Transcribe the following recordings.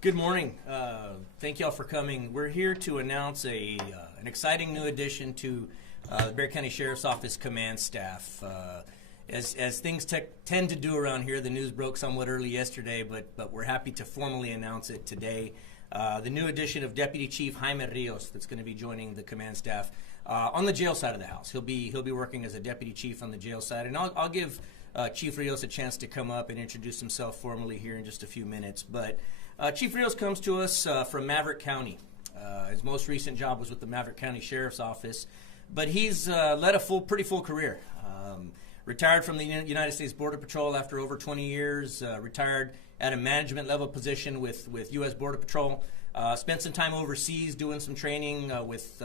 Good morning. Thank you all for coming. We're here to announce an exciting new addition to the Bexar County Sheriff's Office command staff. As things tend to do around here, the news broke somewhat early yesterday, but we're happy to formally announce it today. The new addition of Deputy Chief Jaime Rios that's going to be joining the command staff on the jail side of the house. He'll be working as a deputy chief on the jail side, and I'll give Chief Rios a chance to come up and introduce himself formally here in just a few minutes. But Chief Rios comes to us from Maverick County. His most recent job was with the Maverick County Sheriff's Office, but he's led a pretty full career. Retired from the United States Border Patrol after over 20 years, retired at a management level position with U.S. Border Patrol, spent some time overseas doing some training with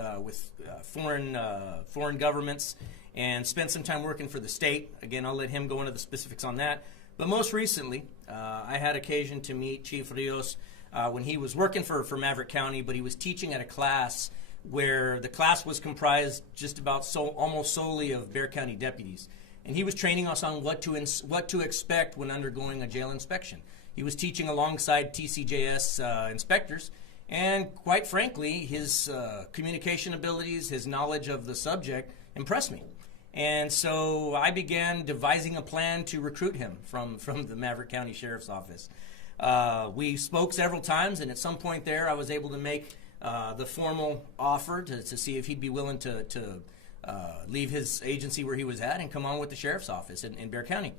foreign governments, and spent some time working for the state. Again, I'll let him go into the specifics on that. But most recently, I had occasion to meet Chief Rios when he was working for Maverick County, but he was teaching at a class where the class was comprised just about almost solely of Bexar County deputies. And he was training us on what to expect when undergoing a jail inspection. He was teaching alongside TCJS inspectors, and quite frankly, his communication abilities, his knowledge of the subject impressed me. And so I began devising a plan to recruit him from the Maverick County Sheriff's Office. We spoke several times, and at some point there, I was able to make the formal offer to see if he'd be willing to leave his agency where he was at and come on with the Sheriff's Office in Bexar County.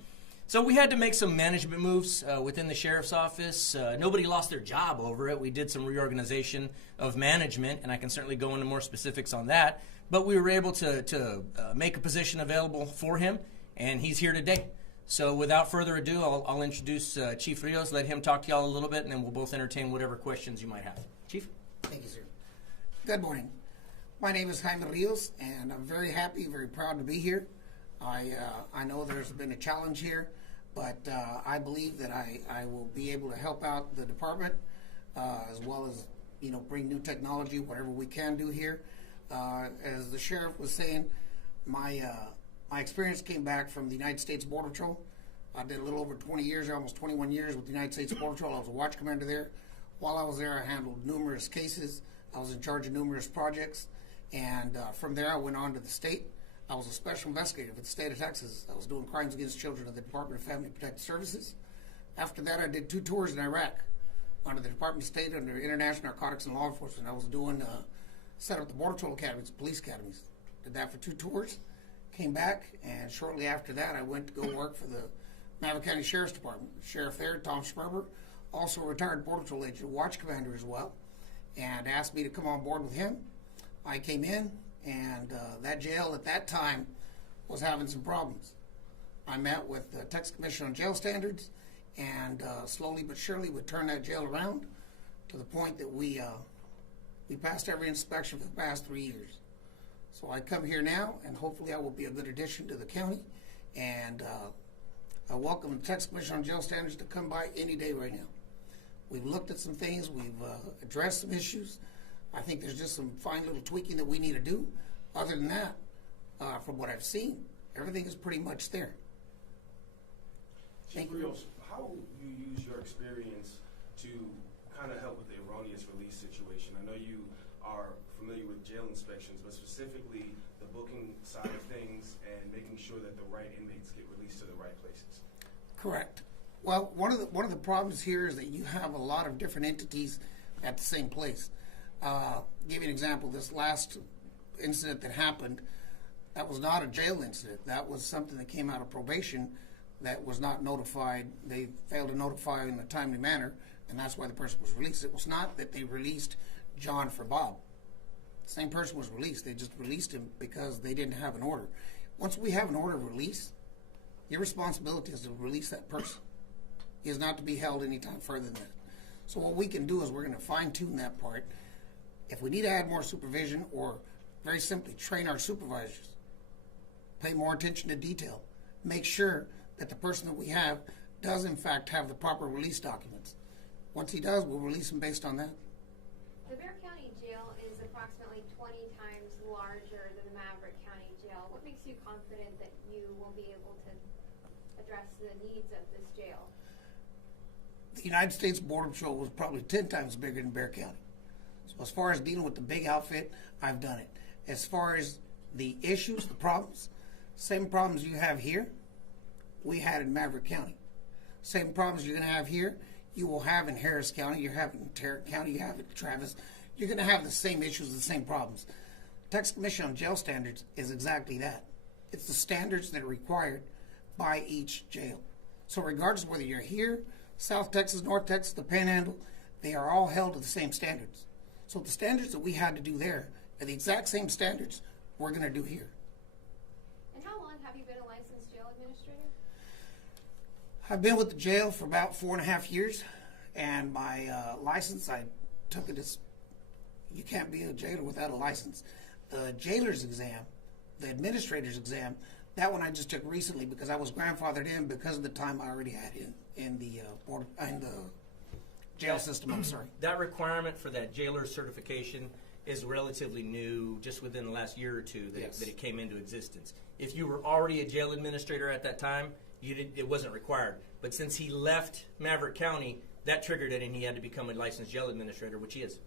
So we had to make some management moves within the Sheriff's Office. Nobody lost their job over it. We did some reorganization of management, and I can certainly go into more specifics on that. But we were able to make a position available for him, and he's here today. So without further ado, I'll introduce Chief Rios, let him talk to y'all a little bit, and then we'll both entertain whatever questions you might have. Chief? Thank you, sir. Good morning. My name is Jaime Rios, and I'm very happy, very proud to be here. I know there's been a challenge here, but I believe that I will be able to help out the department as well as bring new technology, whatever we can do here. As the sheriff was saying, my experience came back from the United States Border Patrol. I did a little over 20 years, almost 21 years with the United States Border Patrol. I was a watch commander there. While I was there, I handled numerous cases. I was in charge of numerous projects. And from there, I went on to the state. I was a special investigator for the state of Texas. I was doing crimes against children at the Department of Family and Protective Services. After that, I did 2 tours in Iraq under the Department of State under International Narcotics and Law Enforcement. I was doing set up the Border Patrol academies, police academies. Did that for 2 tours. Came back, and shortly after that, I went to go work for the Maverick County Sheriff's Department. The sheriff there, Tom Sperber, also a retired Border Patrol agent, watch commander as well, and asked me to come on board with him. I came in, and that jail at that time was having some problems. I met with the Texas Commission on Jail Standards, and slowly but surely would turn that jail around to the point that we passed every inspection for the past 3 years. So I come here now, and hopefully I will be a good addition to the county, and I welcome the Texas Commission on Jail Standards to come by any day right now. We've looked at some things, we've addressed some issues. I think there's just some fine little tweaking that we need to do. Other than that, from what I've seen, everything is pretty much there. Chief Rios, how you use your experience to kind of help with the erroneous release situation? I know you are familiar with jail inspections, but specifically the booking side of things and making sure that the right inmates get released to the right places. Correct. Well, one of the problems here is that you have a lot of different entities at the same place. Give you an example. This last incident that happened, that was not a jail incident. That was something that came out of probation that was not notified. They failed to notify in a timely manner, and that's why the person was released. It was not that they released John for Bob. The same person was released. They just released him because they didn't have an order. Once we have an order of release, your responsibility is to release that person. He is not to be held any time further than that. So what we can do is we're going to fine-tune that part. If we need to add more supervision, or very simply train our supervisors, pay more attention to detail, make sure that the person that we have does in fact have the proper release documents. Once he does, we'll release him based on that. The Bexar County Jail is approximately 20 times larger than the Maverick County Jail. What makes you confident that you will be able to address the needs of this jail? The United States Border Patrol was probably 10 times bigger than Bexar County. So as far as dealing with the big outfit, I've done it. As far as the issues, the problems, same problems you have here, we had in Maverick County. Same problems you're going to have here, you will have in Harris County, you have in Tarrant County, you have in Travis. You're going to have the same issues, the same problems. Texas Commission on Jail Standards is exactly that. It's the standards that are required by each jail. So regardless of whether you're here, South Texas, North Texas, the Panhandle, they are all held to the same standards. So the standards that we had to do there are the exact same standards we're going to do here. And how long have you been a licensed jail administrator? I've been with the jail for about 4.5 years, and my license, I took it as, you can't be a jailer without a license. The jailer's exam, the administrator's exam, that one I just took recently because I was grandfathered in because of the time I already had in the jail system. I'm sorry. That requirement for that jailer certification is relatively new, just within the last year or two that, Yes. that it came into existence. If you were already a jail administrator at that time, it wasn't required. But since he left Maverick County, that triggered it, and he had to become a licensed jail administrator, which he is.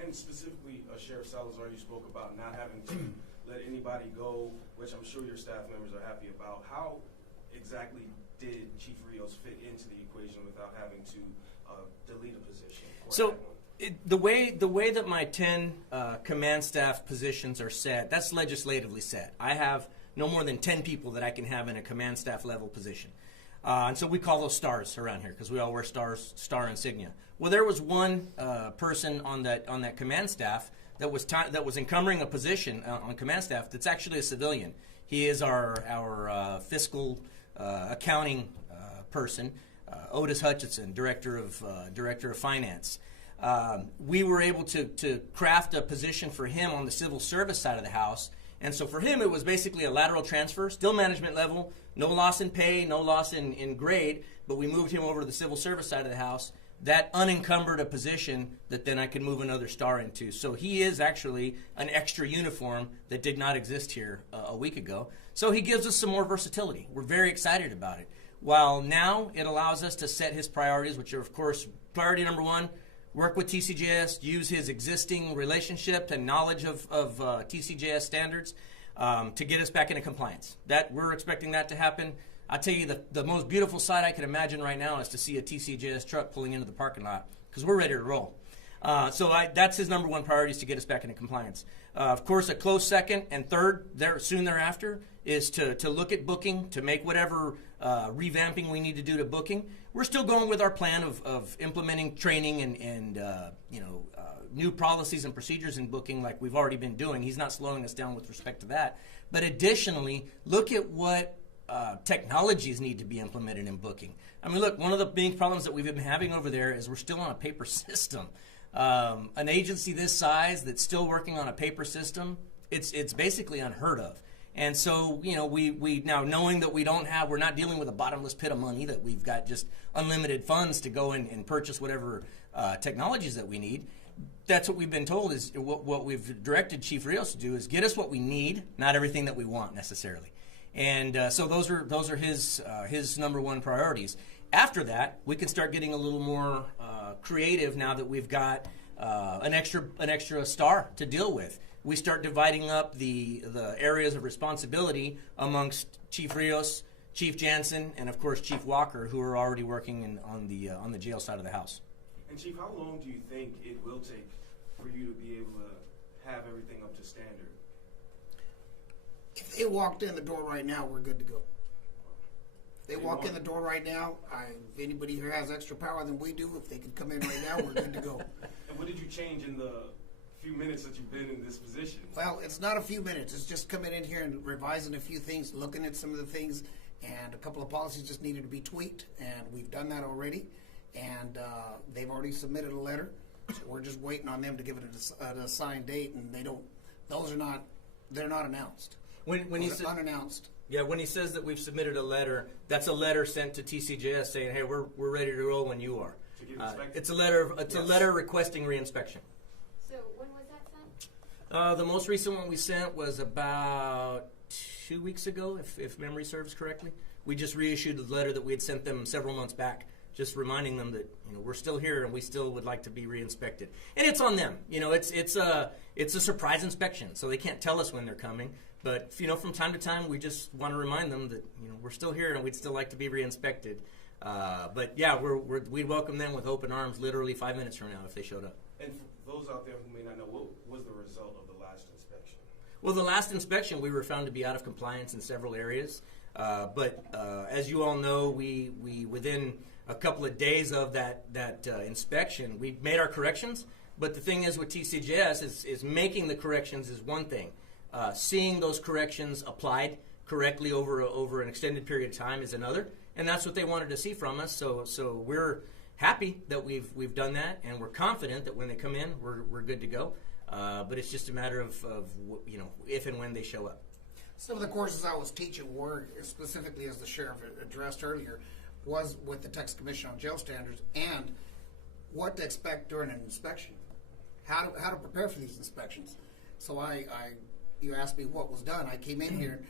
And specifically, Sheriff Salazar, you spoke about not having to let anybody go, which I'm sure your staff members are happy about. How exactly did Chief Rios fit into the equation without having to delete a position? So the way that my 10 command staff positions are set, that's legislatively set. I have no more than 10 people that I can have in a command staff level position. And so we call those stars around here because we all wear star insignia. Well, there was one person on that command staff that was encumbering a position on command staff that's actually a civilian. He is our fiscal accounting person, Otis Hutchinson, director of finance. We were able to craft a position for him on the civil service side of the house. And so for him, it was basically a lateral transfer, still management level, no loss in pay, no loss in grade, but we moved him over to the civil service side of the house. That unencumbered a position that then I could move another star into. So he is actually an extra uniform that did not exist here a week ago. So he gives us some more versatility. We're very excited about it. While now it allows us to set his priorities, which are, of course, priority number one, work with TCJS, use his existing relationship and knowledge of TCJS standards to get us back into compliance. That we're expecting that to happen. I'll tell you, the most beautiful sight I can imagine right now is to see a TCJS truck pulling into the parking lot because we're ready to roll. That's his number one priority, is to get us back into compliance. Of course, a close second and third soon thereafter is to look at booking, to make whatever revamping we need to do to booking. We're still going with our plan of implementing training and new policies and procedures in booking like we've already been doing. He's not slowing us down with respect to that. But additionally, look at what technologies need to be implemented in booking. I mean, look, one of the big problems that we've been having over there is we're still on a paper system. An agency this size that's still working on a paper system, it's basically unheard of. And so, we now, knowing that we're not dealing with a bottomless pit of money, that we've got just unlimited funds to go and purchase whatever technologies that we need, that's what we've been told is what we've directed Chief Rios to do is get us what we need, not everything that we want necessarily. And so those are his number one priorities. After that, we can start getting a little more creative now that we've got an extra star to deal with. We start dividing up the areas of responsibility amongst Chief Rios, Chief Jansen, and of course Chief Walker, who are already working on the jail side of the house. And Chief, how long do you think it will take for you to be able to have everything up to standard? If they walked in the door right now, we're good to go. If they walk in the door right now, if anybody here has extra power than we do, if they could come in right now, we're good to go. And what did you change in the few minutes that you've been in this position? Well, it's not a few minutes. It's just coming in here and revising a few things, looking at some of the things, and a couple of policies just needed to be tweaked, and we've done that already. And they've already submitted a letter, so we're just waiting on them to give it an assigned date, and they're not announced. When he said unannounced. Yeah, when he says that we've submitted a letter, that's a letter sent to TCJS saying, "Hey, we're ready to roll when you are." To get inspected? It's a letter. It's a letter requesting reinspection. So when was that sent? The most recent one we sent was about 2 weeks ago, if memory serves correctly. We just reissued the letter that we had sent them several months back, just reminding them that, you know, we're still here and we still would like to be re-inspected. And it's on them. You know, it's a surprise inspection, so they can't tell us when they're coming. But, you know, from time to time, we just want to remind them that, you know, we're still here and we'd still like to be re-inspected. But yeah, we'd welcome them with open arms literally 5 minutes from now if they showed up. And for those out there who may not know, what was the result of the last inspection? Well, the last inspection, we were found to be out of compliance in several areas. But as you all know, we within a couple of days of that inspection, we made our corrections. But the thing is with TCJS is making the corrections is one thing. Seeing those corrections applied correctly over an extended period of time is another. And that's what they wanted to see from us. So we're happy that we've done that, and we're confident that when they come in, we're good to go. But it's just a matter of you know, if and when they show up. Some of the courses I was teaching were, specifically as the sheriff addressed earlier, was with the Texas Commission on Jail Standards and what to expect during an inspection, how to prepare for these inspections. So you asked me what was done. I came in here,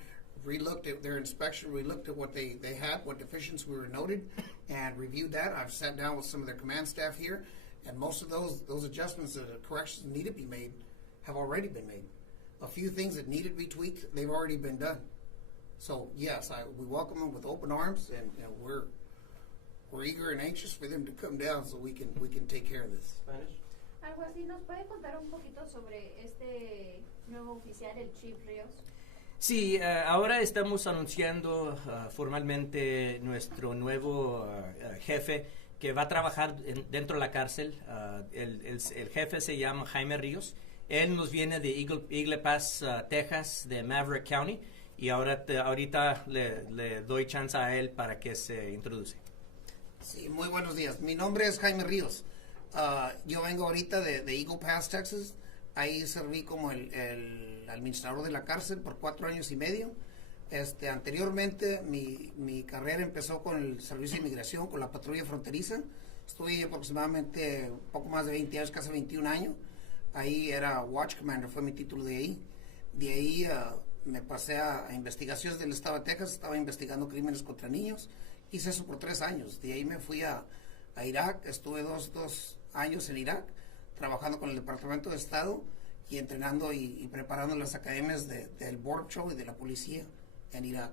re-looked at their inspection, re-looked at what they had, what deficiencies were noted, and reviewed that. I've sat down with some of their command staff here, and most of those adjustments that corrections need to be made have already been made. A few things that needed to be tweaked, they've already been done. So yes, we welcome them with open arms, and you know, we're eager and anxious for them to come down so we can take care of this. Spanish? Algo así, ¿nos puede contar un poquito sobre este nuevo oficial, el Chief Rios? Sí, ahora estamos anunciando formalmente nuestro nuevo jefe que va a trabajar dentro de la cárcel. El jefe se llama Jaime Rios. Él nos viene de Eagle Pass, Texas, de Maverick County, y ahorita le doy chance a él para que se introduce. Sí, muy buenos días. Mi nombre es Jaime Ríos. Yo vengo ahorita de Eagle Pass, Texas. Ahí serví como el administrador de la cárcel por 4 años y medio. Anteriormente mi carrera empezó con el Servicio de Inmigración, con la patrulla fronteriza. Estuve aproximadamente un poco más de 20 años, casi 21 años. Ahí era Watch Commander, fue mi título de ahí. De ahí me pasé a investigaciones del estado de Texas, estaba investigando crímenes contra niños. Hice eso por 3 años. De ahí me fui a Irak, estuve dos años en Irak, trabajando con el Departamento de Estado y entrenando y preparando las academias del Border Patrol y de la policía en Irak.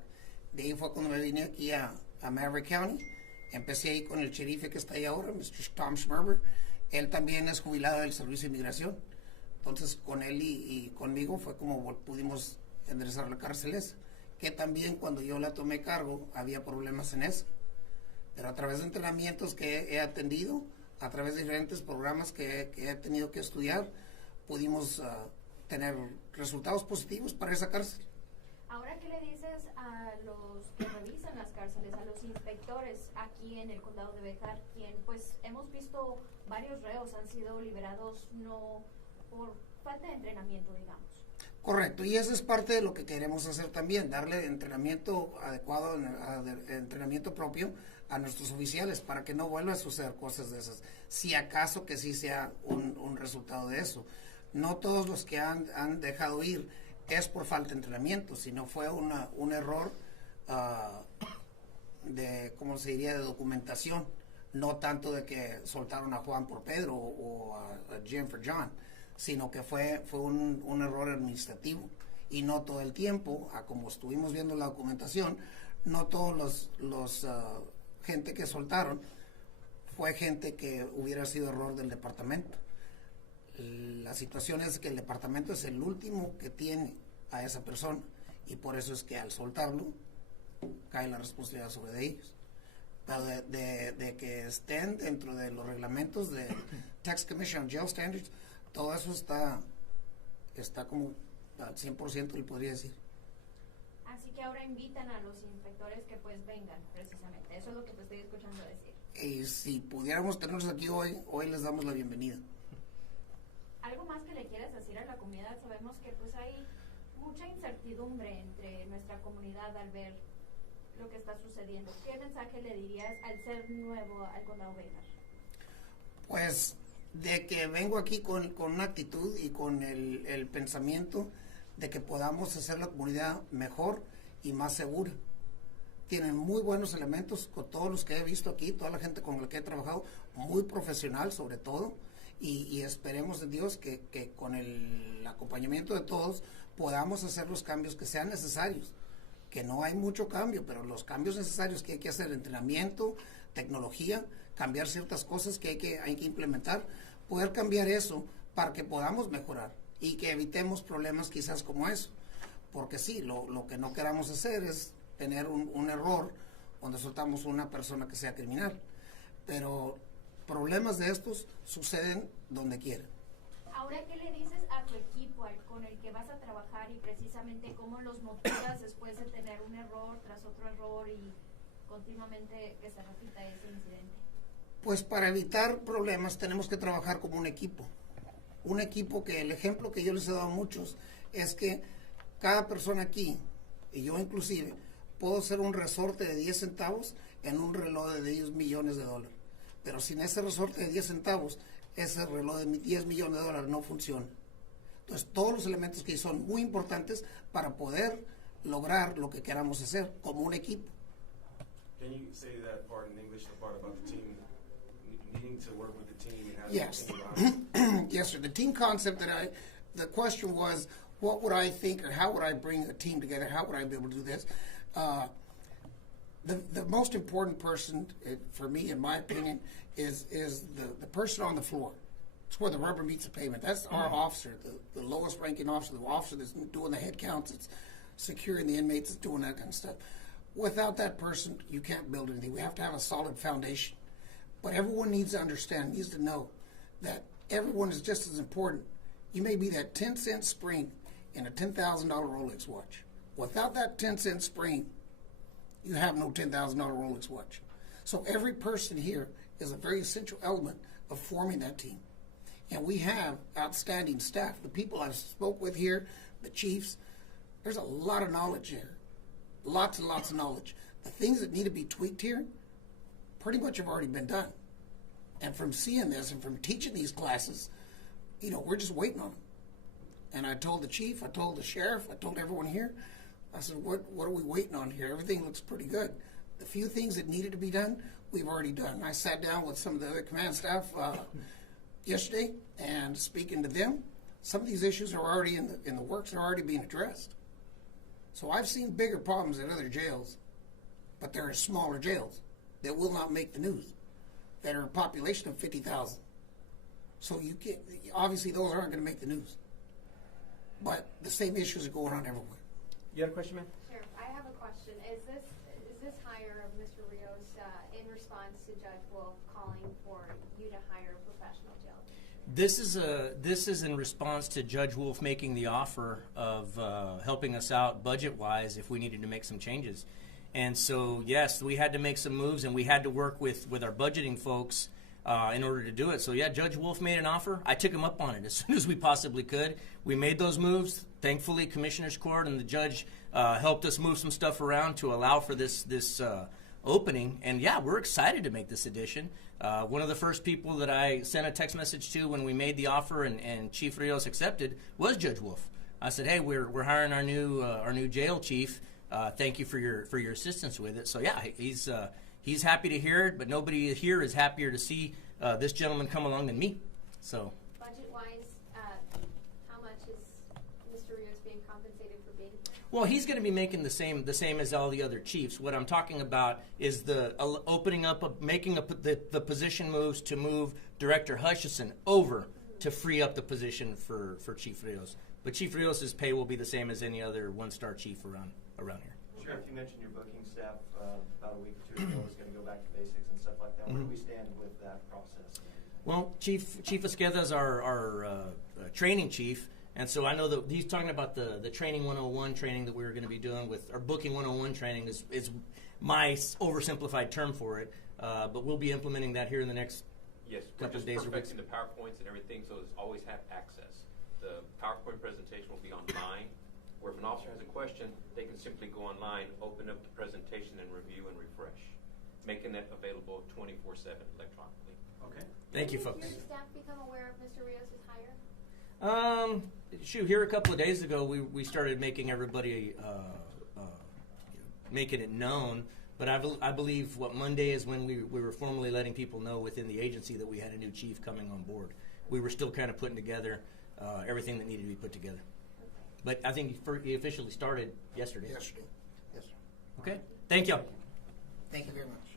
De ahí fue cuando me vine aquí a Maverick County. Empecé ahí con el sheriff que está ahí ahora, Mr. Tom Schmerber. Él también es jubilado del Servicio de Inmigración. Entonces, con él y conmigo fue como pudimos enderezar la cárcel esa. Que también cuando yo la tomé cargo había problemas en eso. Pero a través de entrenamientos que he atendido, a través de diferentes programas que he tenido que estudiar, pudimos tener resultados positivos para esa cárcel. Ahora, ¿qué le dices a los que revisan las cárceles, a los inspectores aquí en el condado de Bexar, quien pues hemos visto varios reos han sido liberados no por falta de entrenamiento, digamos? Correcto, y eso es parte de lo que queremos hacer también, darle entrenamiento adecuado, entrenamiento propio a nuestros oficiales para que no vuelva a suceder cosas de esas, si acaso que sí sea un resultado de eso. No todos los que han dejado ir es por falta de entrenamiento, sino fue un error de, ¿cómo se diría?, de documentación, no tanto de que soltaron a Juan por Pedro o a Jim for John, sino que fue un error administrativo, y no todo el tiempo, como estuvimos viendo la documentación, no todos los gente que soltaron fue gente que hubiera sido error del departamento. La situación es que el departamento es el último que tiene a esa persona, y por eso es que al soltarlo cae la responsabilidad sobre de ellos. Pero de que estén dentro de los reglamentos de Texas Commission on Jail Standards, todo eso está como al 100%, le podría decir. Así que ahora invitan a los inspectores que pues vengan, precisamente. Eso es lo que te estoy escuchando decir. Y si pudiéramos tenerlos aquí hoy les damos la bienvenida. ¿Algo más que le quieras decir a la comunidad? Sabemos que pues hay mucha incertidumbre entre nuestra comunidad al ver lo que está sucediendo. ¿Qué mensaje le dirías al ser nuevo al condado Bexar? Pues de que vengo aquí con una actitud y con el pensamiento de que podamos hacer la comunidad mejor y más segura. tienen muy buenos elementos, con todos los que he visto aquí, toda la gente con la que he trabajado, muy profesional sobre todo, y esperemos en Dios que con el acompañamiento de todos podamos hacer los cambios que sean necesarios, que no hay mucho cambio, pero los cambios necesarios que hay que hacer, entrenamiento, tecnología, cambiar ciertas cosas que hay que implementar, poder cambiar eso para que podamos mejorar y que evitemos problemas quizás como eso, porque sí, lo que no queramos hacer es tener un error donde soltamos una persona que sea criminal, pero problemas de estos suceden donde quiera. Ahora, ¿qué le dices a tu equipo con el que vas a trabajar y precisamente cómo los motivas después de tener un error tras otro error y continuamente que se repita ese incidente? Pues para evitar problemas tenemos que trabajar como un equipo. Un equipo que el ejemplo que yo les he dado a muchos es que cada persona aquí, y yo inclusive, puedo ser un resorte de 10 centavos en un reloj de 10 millones de dólares. Pero sin ese resorte de 10 centavos, ese reloj de 10 millones de dólares no funciona. Entonces, todos los elementos que son muy importantes para poder lograr lo que queramos hacer como un equipo. Can you say that part in English, the part about the team needing to work with the team and having Yes. the team around? Yes, sir. The team concept the question was, what would I think or how would I bring a team together? How would I be able to do this? The most important person for me, in my opinion, is the person on the floor. It's where the rubber meets the pavement. That's our officer, the lowest ranking officer, the officer that's doing the head counts, that's securing the inmates, that's doing that kind of stuff. Without that person, you can't build anything. We have to have a solid foundation. But everyone needs to understand, needs to know that everyone is just as important. You may be that 10-cent spring in a $10,000 Rolex watch. Without that 10-cent spring, you have no $10,000 Rolex watch. So every person here is a very essential element of forming that team. And we have outstanding staff. The people I've spoke with here, the chiefs, there's a lot of knowledge here. Lots and lots of knowledge. The things that need to be tweaked here pretty much have already been done. And from seeing this and from teaching these classes, you know, we're just waiting on them. And I told the chief, I told the sheriff, I told everyone here, I said, what are we waiting on here? Everything looks pretty good. The few things that needed to be done, we've already done. I sat down with some of the other command staff yesterday and speaking to them. Some of these issues are already in the works, are already being addressed. So I've seen bigger problems in other jails, but there are smaller jails that will not make the news, that are a population of 50,000. So you can't, obviously those aren't going to make the news. But the same issues are going on everywhere. You had a question, ma'am? Sheriff, I have a question. Is this hire of Mr. Rios in response to Judge Wolf calling for you to hire a professional jail? This is in response to Judge Wolf making the offer of helping us out budget-wise if we needed to make some changes. And so, yes, we had to make some moves, and we had to work with our budgeting folks in order to do it. So, yeah, Judge Wolf made an offer. I took him up on it as soon as we possibly could. We made those moves. Thankfully, Commissioner's Court and the judge helped us move some stuff around to allow for this opening. And, yeah, we're excited to make this addition. One of the first people that I sent a text message to when we made the offer and Chief Rios accepted was Judge Wolf. I said, hey, we're hiring our new jail chief. Thank you for your assistance with it. So, yeah, he's happy to hear it, but nobody here is happier to see this gentleman come along than me. So, Budget-wise, how much is Mr. Rios being compensated for being? well, he's going to be making the same as all the other chiefs. What I'm talking about is the opening up, making the position moves to move Director Hutchison over to free up the position for Chief Rios. But Chief Rios' pay will be the same as any other one-star chief around here. Sheriff, you mentioned your booking staff about a week or two ago was going to go back to basics and stuff like that. Where do we stand with that process? Well, Chief Esqueda is our training chief, and so I know that he's talking about the training 101 training that we were going to be doing with our booking 101 training is my oversimplified term for it, but we'll be implementing that here in the next couple of days or weeks. Perfecting the PowerPoints and everything, so it's always have access. The PowerPoint presentation will be online, where if an officer has a question, they can simply go online, open up the presentation, and review and refresh, making that available 24/7 electronically. Okay. Thank you, Did folks. your staff become aware of Mr. Rios' hire? Here a couple of days ago, we started making everybody making it known. But I believe what Monday is when we were formally letting people know within the agency that we had a new chief coming on board. We were still kind of putting together everything that needed to be put together. But I think he officially started yesterday. Yesterday. Yes, sir. Okay. Thank you. Thank you very much.